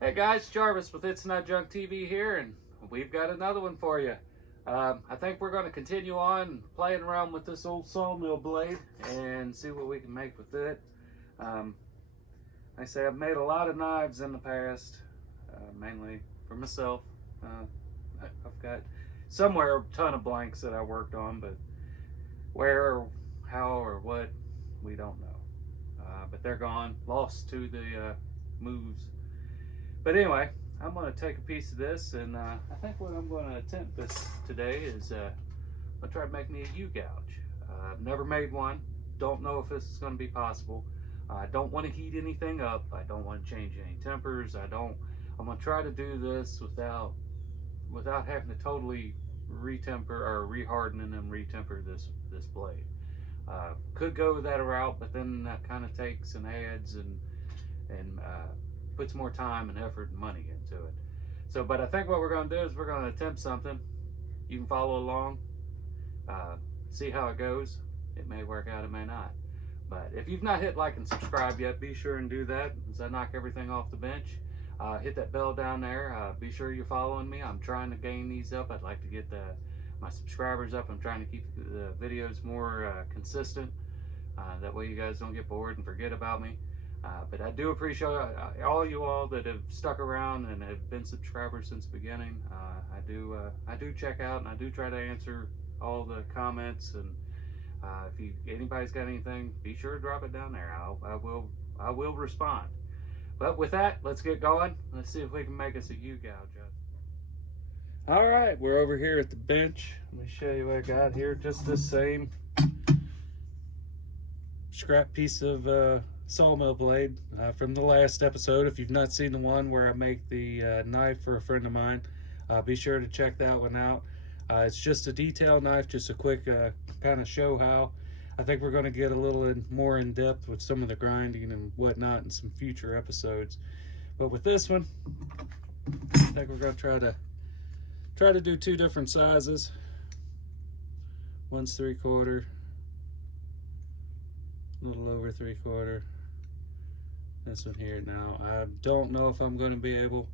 Hey guys, Jarvis with Itsnotjunktv here, and we've got another one for you. I think we're going to continue on playing around with this old sawmill blade and see what we can make with it. Um, like I say, I've made a lot of knives in the past, mainly for myself. I've got somewhere a ton of blanks that I worked on, but where or how or what, we don't know. But they're gone, lost to the moves. But anyway, I'm going to take a piece of this, and I think what I'm going to attempt this today is I'm going to try to make me a U-gouge. I've never made one. Don't know if this is going to be possible. I don't want to heat anything up. I don't want to change any tempers. I'm going to try to do this without having to totally retemper or reharden and then retemper this blade. Could go that route, but then that kind of takes and adds and puts more time and effort and money into it. So, but I think what we're going to do is we're going to attempt something. You can follow along, see how it goes. It may work out, it may not. But if you've not hit like and subscribe yet, be sure and do that as I knock everything off the bench. Hit that bell down there. Be sure you're following me. I'm trying to gain these up. I'd like to get my subscribers up. I'm trying to keep the videos more consistent. That way you guys don't get bored and forget about me. But I do appreciate all you all that have stuck around and have been subscribers since the beginning. I do check out and I do try to answer all the comments, and if anybody's got anything, be sure to drop it down there. I will respond. But with that, let's get going. Let's see if we can make us a U-gouge. All right, we're over here at the bench. Let me show you what I got here. Just this same scrap piece of sawmill blade from the last episode. If you've not seen the one where I make the knife for a friend of mine, be sure to check that one out. It's just a detail knife, just a quick kind of show how. I think we're going to get a little more in depth with some of the grinding and whatnot in some future episodes. But with this one, I think we're going to try to do two different sizes. One's 3/4, a little over 3/4. This one here. Now I don't know if I'm going to be able.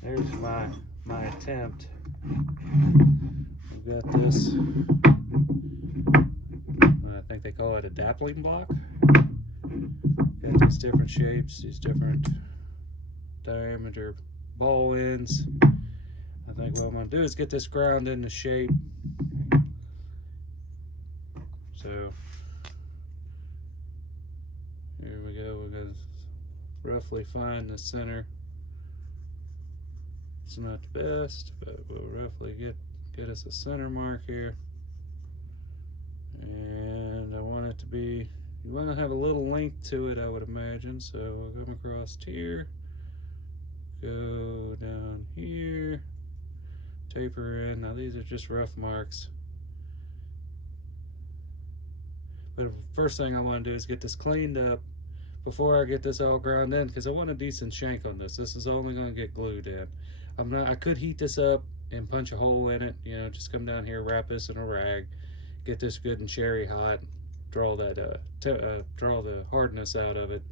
There's my attempt. I've got this, I think they call it a dappling block. Got these different shapes, these different diameter ball ends. I think what I'm going to do is get this ground into shape. So here we go. We're going to roughly find the center. It's not the best, but we'll roughly get us a center mark here. And I want it to be, you want to have a little length to it, I would imagine. So we'll come across here, go down here, taper in. Now these are just rough marks. But the first thing I want to do is get this cleaned up before I get this all ground in, because I want a decent shank on this. This is only going to get glued in. I could heat this up and punch a hole in it, you know, just come down here, wrap this in a rag, get this good and cherry hot, draw that draw the hardness out of it,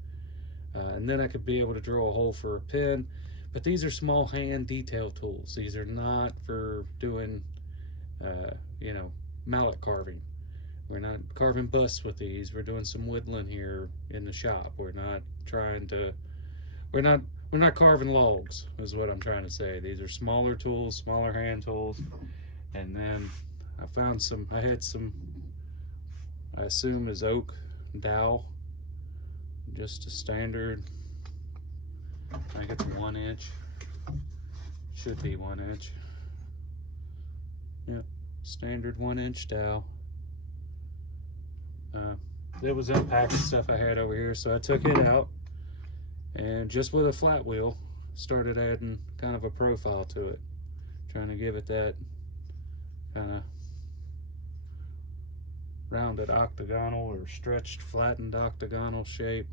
and then I could be able to draw a hole for a pin. But these are small hand detail tools. These are not for doing you know, mallet carving. We're not carving busts with these. We're doing some woodland here in the shop. We're not trying to, we're not carving logs, is what I'm trying to say. These are smaller tools, smaller hand tools. And then I had some, I assume is oak dowel, just a standard, I think it's 1 inch, should be 1 inch. Yep, standard 1 inch dowel. It was unpacked stuff I had over here, so I took it out and just with a flat wheel started adding kind of a profile to it, trying to give it that kind of rounded octagonal or stretched flattened octagonal shape,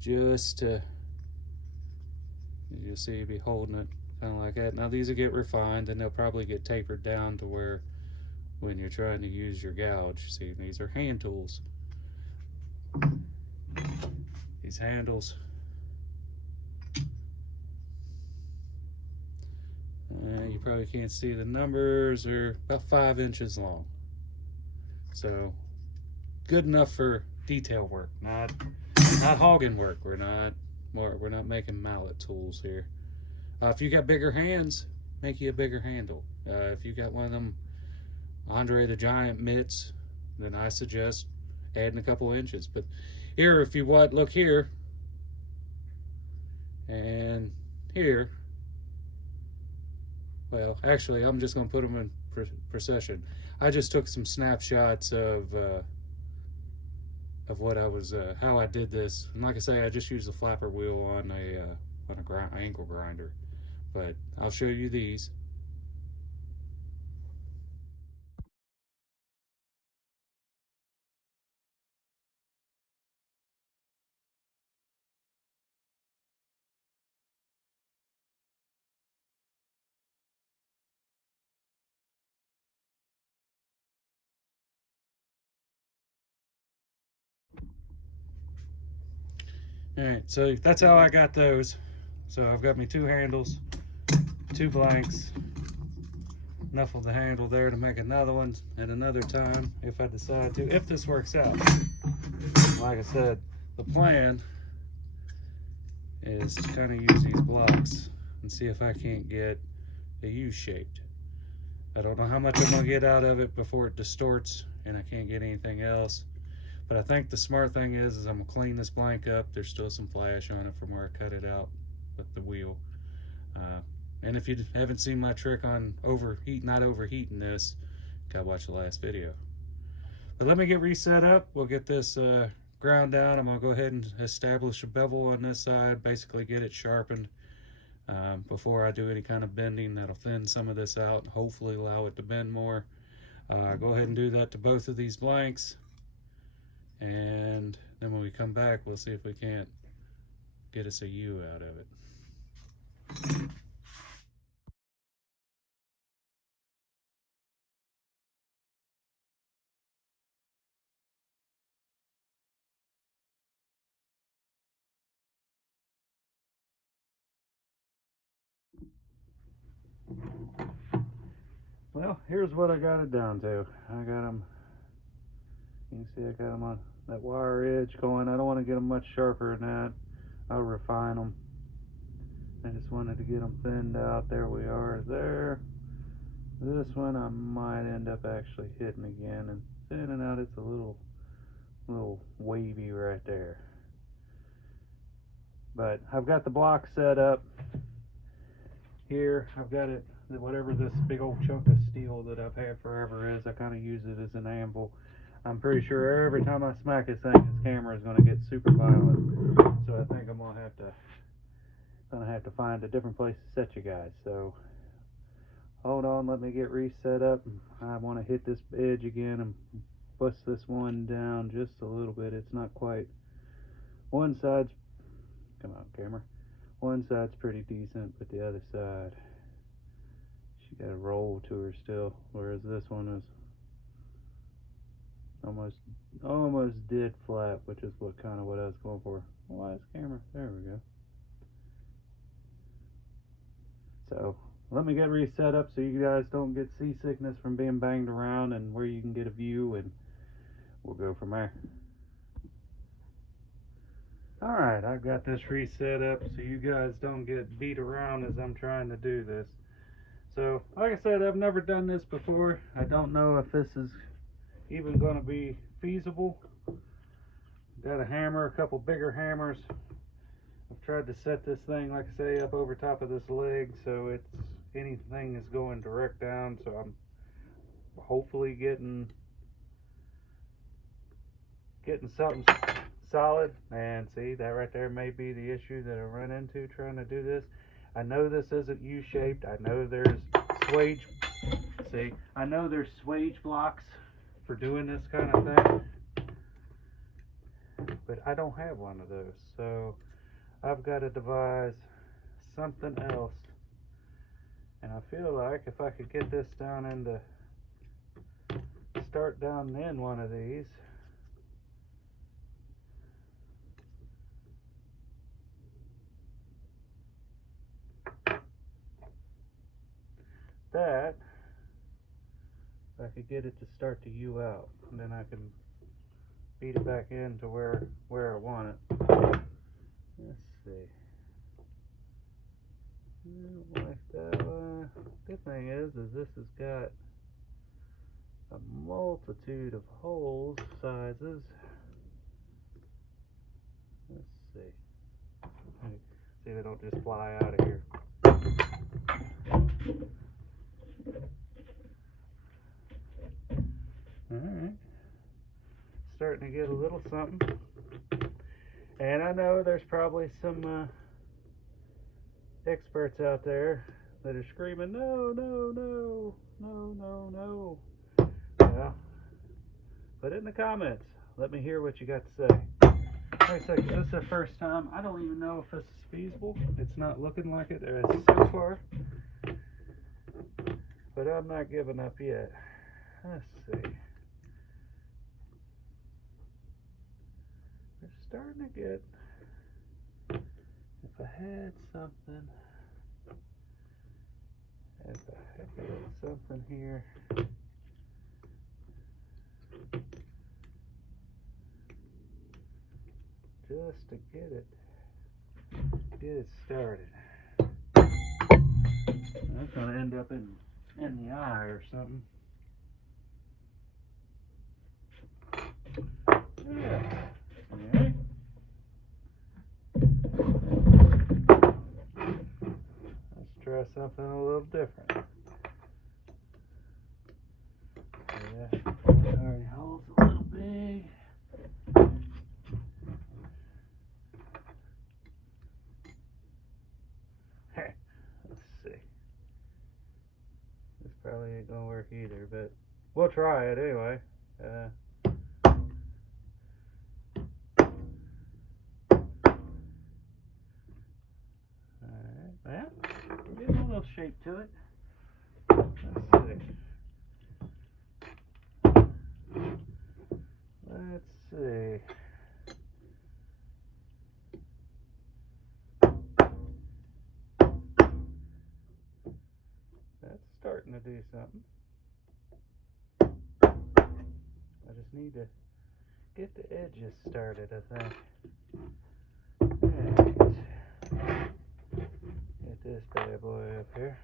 just to, you'll see, be holding it kind of like that. Now these will get refined and they'll probably get tapered down to where when you're trying to use your gouge, see, these are hand tools. These handles You probably can't see the numbers, are about 5 inches long. So good enough for detail work, not hogging work. We're not making mallet tools here. If you got bigger hands, make you a bigger handle. If you got one of them Andre the Giant mitts, then I suggest adding a couple inches. But here, if you want, look here and here. Well, actually, I'm just going to put them in procession. I just took some snapshots of what I was, how I did this. And like I say, I just used the flapper wheel on a angle grinder. But I'll show you these. All right, so that's how I got those. So I've got me 2 handles, 2 blanks, enough of the handle there to make another one at another time if I decide to, if this works out. Like I said, the plan is to kind of use these blocks and see if I can't get a U-shaped. I don't know how much I'm gonna get out of it before it distorts and I can't get anything else. But I think the smart thing is I'm gonna clean this blank up. There's still some flash on it from where I cut it out with the wheel. And if you haven't seen my trick on not overheating this, gotta watch the last video. But let me get reset up. We'll get this ground down. I'm gonna go ahead and establish a bevel on this side, basically get it sharpened before I do any kind of bending. That'll thin some of this out and hopefully allow it to bend more. Go ahead and do that to both of these blanks. And then when we come back, we'll see if we can't get us a U out of it. Well, here's what I got it down to. I got them, you can see I got them on that wire edge going. I don't want to get them much sharper than that. I'll refine them. I just wanted to get them thinned out. There we are there. This one I might end up actually hitting again and thinning out. It's a little wavy right there. But I've got the block set up here. I've got it, whatever this big old chunk of steel that I've had forever is, I kind of use it as an anvil. I'm pretty sure every time I smack this thing, this camera is going to get super violent. So I think I'm going to have to find a different place to set you guys. So hold on, let me get reset up. I want to hit this edge again and bust this one down just a little bit. It's not quite, one side's, come on camera, one side's pretty decent, but the other side, she got a roll to her still, whereas this one is almost dead flat, which is what I was going for. Why is camera? There we go. So let me get reset up so you guys don't get seasickness from being banged around, and where you can get a view, and we'll go from there. Alright, I've got this reset up so you guys don't get beat around as I'm trying to do this. So, like I said, I've never done this before. I don't know if this is even going to be feasible. Got a hammer, a couple bigger hammers. I've tried to set this thing, like I say, up over top of this leg so anything is going direct down, so I'm hopefully getting something solid. And see, that right there may be the issue that I run into trying to do this. I know this isn't U-shaped. I know there's swage. See, I know there's swage blocks for doing this kind of thing, but I don't have one of those. So I've got to devise something else. And I feel like if I could get this down into, start down in one of these, that, I could get it to start to U out, and then I can feed it back into where I want it. Let's see. I don't like that one. Good thing is this has got a multitude of holes, sizes. Let's see. See if they don't just fly out of here. Alright. Starting to get a little something. And I know there's probably some experts out there that are screaming, no, no, no, no, no, no. Well, put it in the comments. Let me hear what you got to say. Like I said, this is the first time. I don't even know if this is feasible. It's not looking like it so far. But I'm not giving up yet. Let's see. We're starting to get, if I had something here. Just to get it started. That's gonna end up in the eye or something. Yeah. Alright. Let's try something a little different. Yeah. Alright, hole's a little big. Let's see. This probably ain't gonna work either, but we'll try it anyway. Alright, well, getting a little shape to it. Let's see. Let's see. That's starting to do something. I just need to get the edges started, I think. Alright. Get this bad boy up here.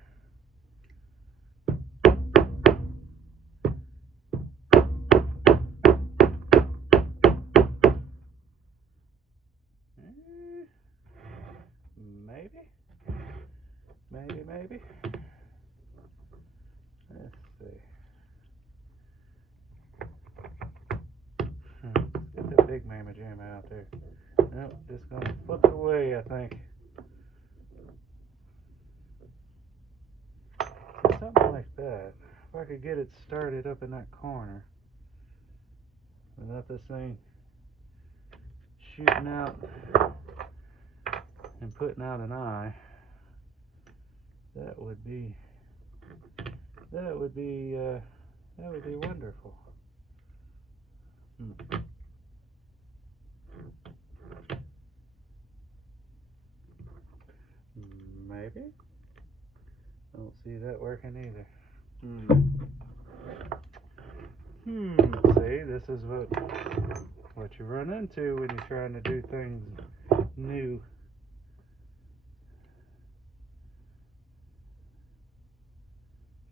Maybe. Let's see. Get that big mamma jamma out there. Nope, just gonna flip it away, I think. Something like that. If I could get it started up in that corner without this thing shooting out and putting out an eye, that would be wonderful. Maybe. I don't see that working either. See, this is what you run into when you're trying to do things new.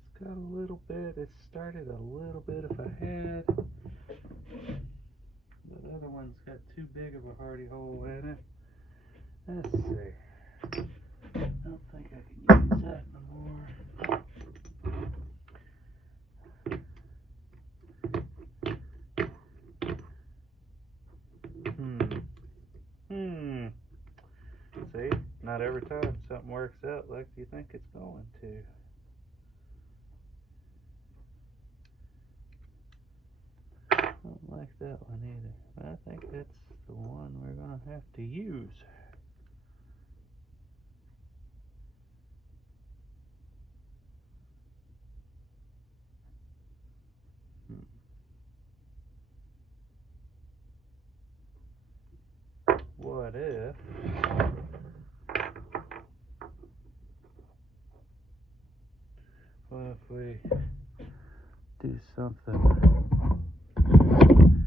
It's got a little bit, it started a little bit if I had. The other one's got too big of a hardy hole in it. Let's see. I don't think I can use that no more. See, not every time something works out like you think it's going to. I don't like that one either. I think that's the one we're gonna have to use. What if if we do something.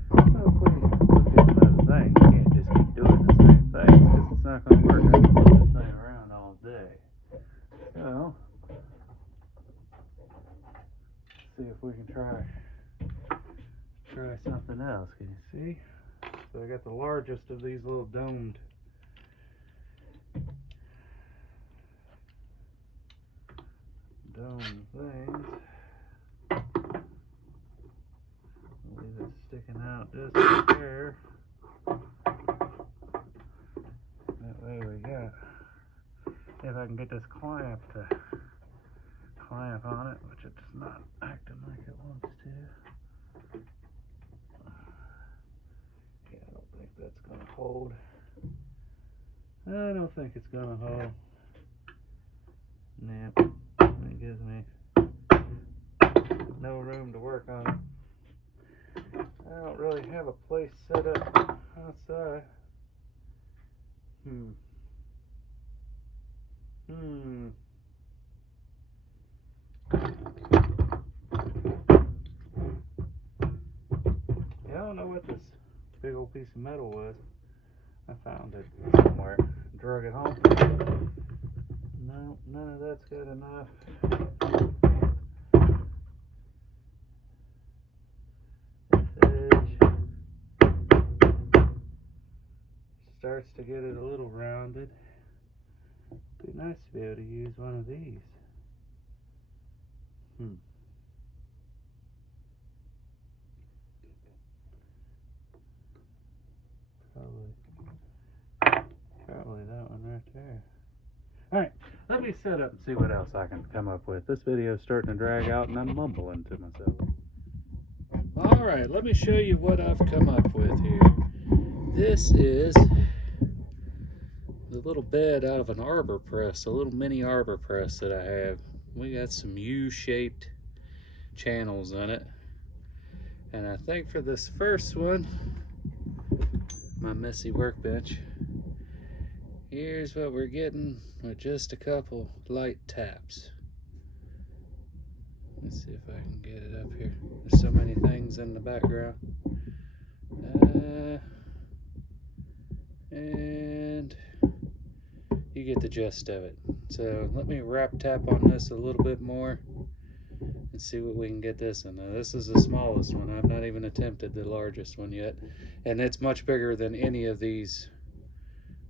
Well, if we look at another thing, you can't just keep doing the same things because it's not going to work. I can flip this thing around all day. So, see if we can try something else. Can you see? So I got the largest of these little domed things. Leave it sticking out just right there. That way we got, if I can get this clamp to clamp on it, which it's not acting like it wants to. Yeah, I don't think that's going to hold. I don't think it's going to hold. Nope. It gives me no room to work on it. I don't really have a place set up outside. Yeah, I don't know what this big old piece of metal was. I found it somewhere, drug it home. No, none of that's good enough. This edge starts to get it a little rounded. Be nice to be able to use one of these. Probably that one right there. Alright, let me set up and see what else I can come up with. This video is starting to drag out and I'm mumbling to myself. Alright, let me show you what I've come up with here. This is the little bed out of an arbor press, a little mini arbor press that I have. We got some U-shaped channels in it. And I think for this first one, my messy workbench, here's what we're getting with just a couple light taps. Let's see if I can get it up here. There's so many things in the background. And you get the gist of it. So let me wrap tap on this a little bit more and see what we can get this in. Now this is the smallest one. I've not even attempted the largest one yet. And it's much bigger than any of these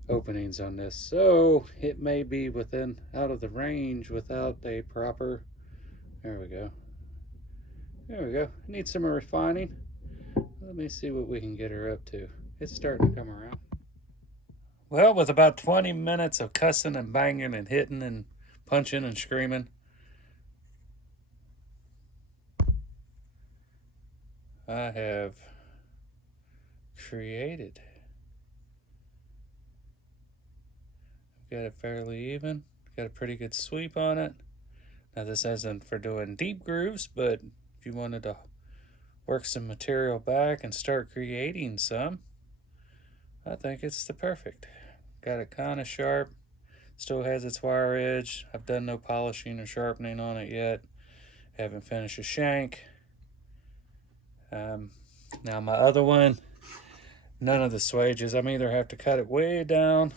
openings on this. So it may be out of the range without a proper, there we go. There we go. Needs some refining. Let me see what we can get her up to. It's starting to come around. Well, with about 20 minutes of cussing and banging and hitting and punching and screaming, I have created. Got it fairly even. Got a pretty good sweep on it. Now this isn't for doing deep grooves, but if you wanted to work some material back and start creating some, I think it's the perfect. Got it kind of sharp. Still has its wire edge. I've done no polishing or sharpening on it yet. Haven't finished a shank. Now my other one, none of the swages. I'm either have to cut it way down,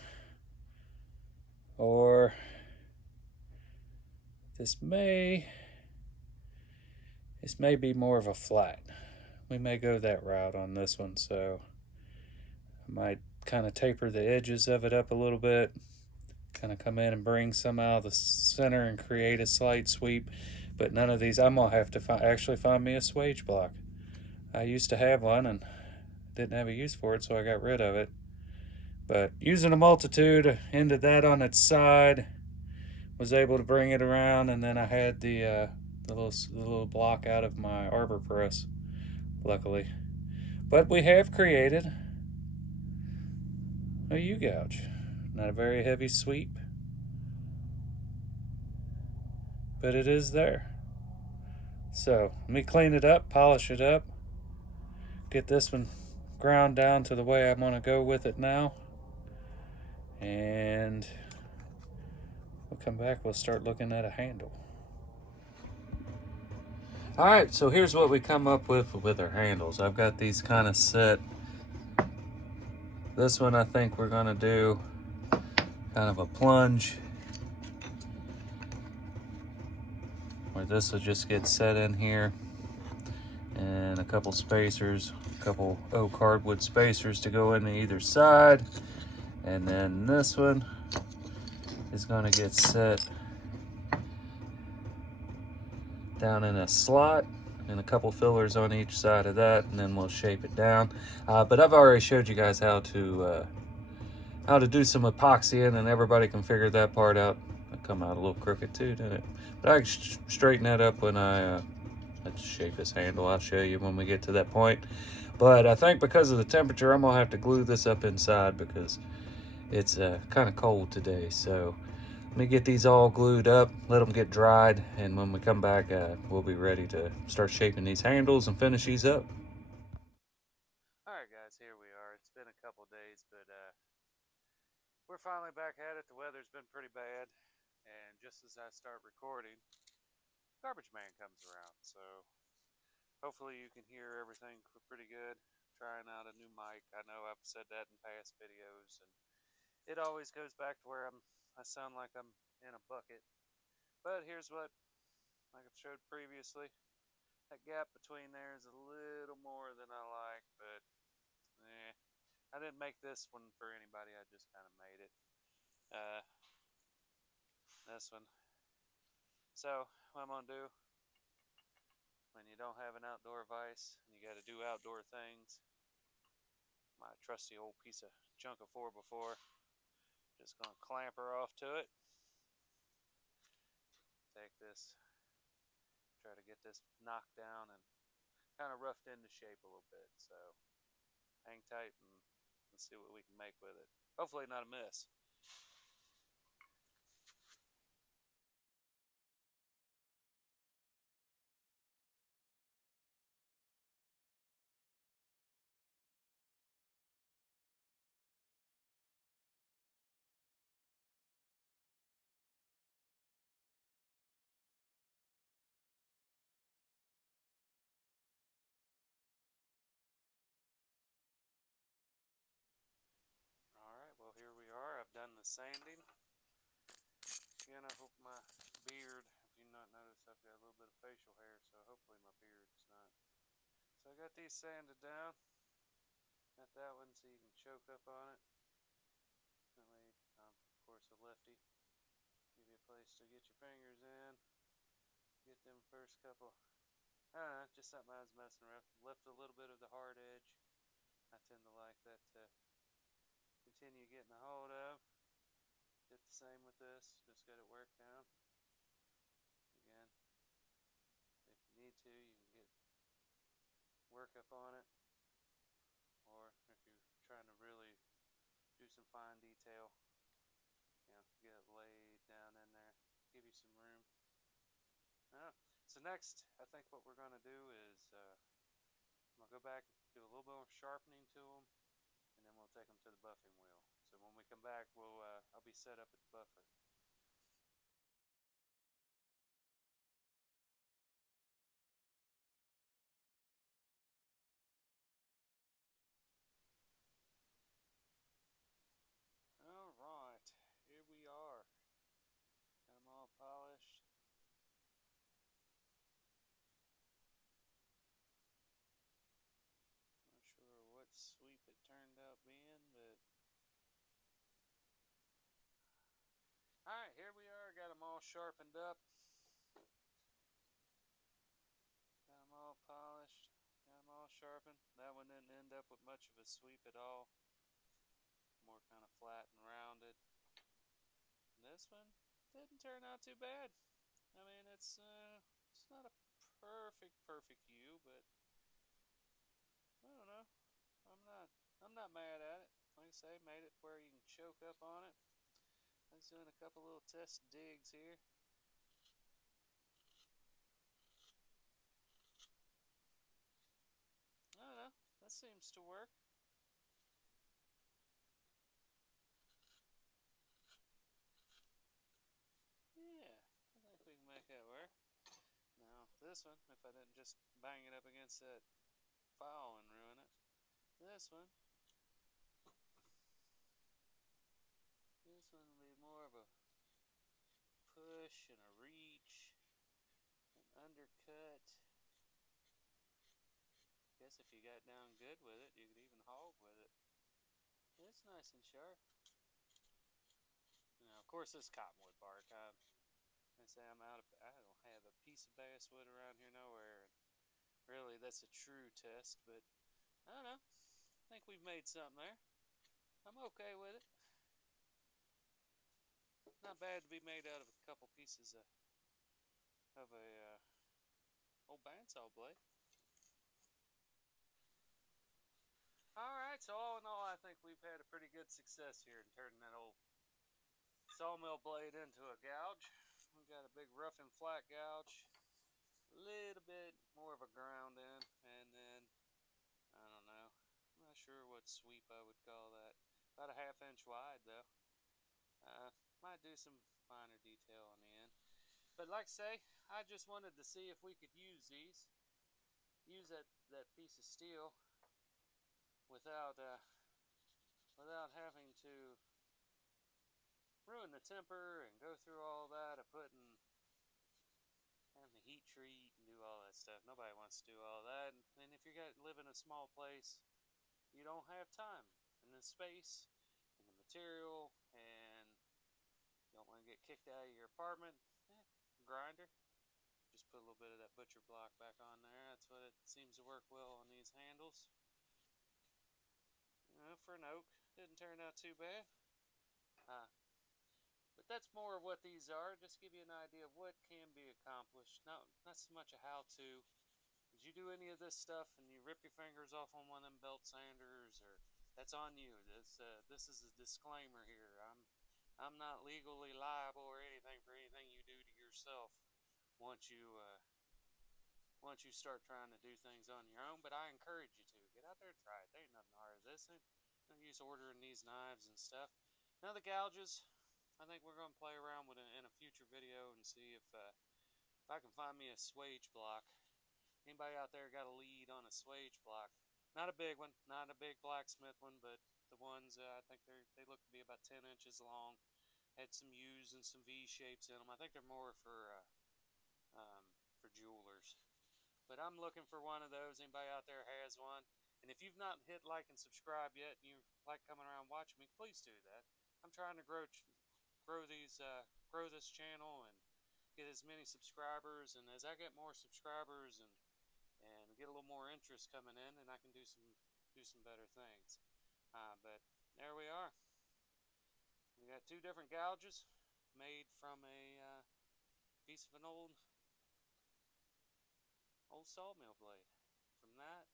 or this may be more of a flat. We may go that route on this one, so I might kind of taper the edges of it up a little bit, kind of come in and bring some out of the center and create a slight sweep. But none of these, I'm gonna have to actually find me a swage block. I used to have one and didn't have a use for it, so I got rid of it. But using a multitude, ended that on its side, was able to bring it around, and then I had the little block out of my arbor press, luckily. But we have created a U-gouge. Not a very heavy sweep, but it is there. So let me clean it up, polish it up, get this one ground down to the way I'm going to go with it now, and we'll come back, we'll start looking at a handle. Alright, so here's what we come up with our handles. I've got these kind of set. This one I think we're gonna do kind of a plunge, where this will just get set in here, and a couple spacers, a couple oak hardwood spacers to go into either side. And then this one is gonna get set down in a slot, and a couple fillers on each side of that, and then we'll shape it down. But I've already showed you guys how to do some epoxying, and everybody can figure that part out. It come out a little crooked too, didn't it? But I can straighten that up when let's shape this handle. I'll show you when we get to that point. But I think because of the temperature, I'm gonna have to glue this up inside because it's kind of cold today. So let me get these all glued up, let them get dried, and when we come back, we'll be ready to start shaping these handles and finish these up. All right, guys, here we are. It's been a couple days, but we're finally back at it. The weather's been pretty bad, and just as I start recording, garbage man comes around. So hopefully you can hear everything pretty good. Trying out a new mic. I know I've said that in past videos, and it always goes back to where I sound like I'm in a bucket. But here's what, like I've showed previously, that gap between there is a little more than I like, but I didn't make this one for anybody. I just kind of made it. This one. So what I'm gonna do, when you don't have an outdoor vise and you got to do outdoor things, my trusty old piece of chunk of 4x4, just gonna clamp her off to it. Take this, try to get this knocked down and kind of roughed into shape a little bit. So hang tight and let's see what we can make with it. Hopefully not a mess. Alright, well here we are. I've done the sanding. Again, I hope my beard, if you not noticed, I've got a little bit of facial hair, so hopefully my beard's not. So I got these sanded down. Got that one so you can choke up on it. That way, of course, a lefty. Give you a place to get your fingers in. Get them first couple. I don't know, just something I was messing around. Left a little bit of the hard edge. I tend to like that to continue getting a hold of. Did the same with this. Just got it worked down. Again, if you need to, you can get work up on it. Or if you're trying to really do some fine detail, get it laid down in there. Give you some room. So next, I think what we're going to do is I'm going to go back, do a little bit more sharpening to them, and then we'll take them to the buffing wheel. So when we come back, I'll be set up at the buffer. All right, here we are. Got them all polished. Not sure what sweep it turned out being, but all right, here we are. Got them all sharpened up. Got them all polished. Got them all sharpened. That one didn't end up with much of a sweep at all. More kind of flat and rounded. And this one didn't turn out too bad. I mean, it's not a perfect hue, but I don't know. I'm not mad at it. Like I say, made it where you can choke up on it. I was doing a couple little test digs here. I don't know. That seems to work. Yeah, I think we can make that work. Now, this one if I didn't just bang it up against that file and ruin it. This one will be more of a push and a reach, an undercut. Guess if you got down good with it, you could even hog with it. It's nice and sharp. Now, of course, this cottonwood bark. I say I don't have a piece of basswood around here nowhere. Really, that's a true test, but I don't know. I think we've made something there. I'm okay with it. Not bad to be made out of a couple pieces of a old bandsaw blade. Alright, so all in all, I think we've had a pretty good success here in turning that old sawmill blade into a gouge. We've got a big rough and flat gouge, a little bit more of a ground in, and then, I don't know, I'm not sure what sweep I would call that. About a 1/2 inch wide though. Might do some finer detail on the end. But like I say, I just wanted to see if we could use that piece of steel without having to ruin the temper and go through all that of having the heat treat and do all that stuff. Nobody wants to do all that. And if you live in a small place, you don't have time and the space and the material, and you don't want to get kicked out of your apartment. Grinder. Just put a little bit of that butcher block back on there. That's what it seems to work well on these handles. For an oak, didn't turn out too bad. But that's more of what these are. Just give you an idea of what can be accomplished. Not so much a how-to. Did you do any of this stuff and you rip your fingers off on one of them belt sanders, or that's on you. This is a disclaimer here. I'm not legally liable or anything for anything you do to yourself once you start trying to do things on your own. But I encourage you to get out there and try it. There ain't nothing hard as this. No use ordering these knives and stuff. Now the gouges, I think we're going to play around with it in a future video and see if I can find me a swage block. Anybody out there got a lead on a swage block? Not a big one, not a big blacksmith one, but the ones I think they look to be about 10 inches long. Had some U's and some V shapes in them. I think they're more for jewelers. But I'm looking for one of those. Anybody out there has one? And if you've not hit like and subscribe yet, and you like coming around watching me, please do that. I'm trying to grow this channel and get as many subscribers. And as I get more subscribers and get a little more interest coming in, and I can do some better things. But there we are. We got 2 different gouges made from a piece of an old sawmill blade. From that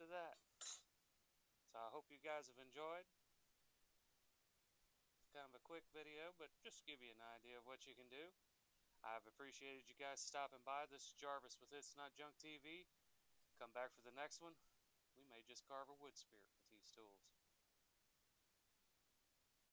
to that. So I hope you guys have enjoyed. It's kind of a quick video, but just to give you an idea of what you can do. I've appreciated you guys stopping by. This is Jarvis with Itsnotjunktv. Come back for the next one. We may just carve a wood spear with these tools.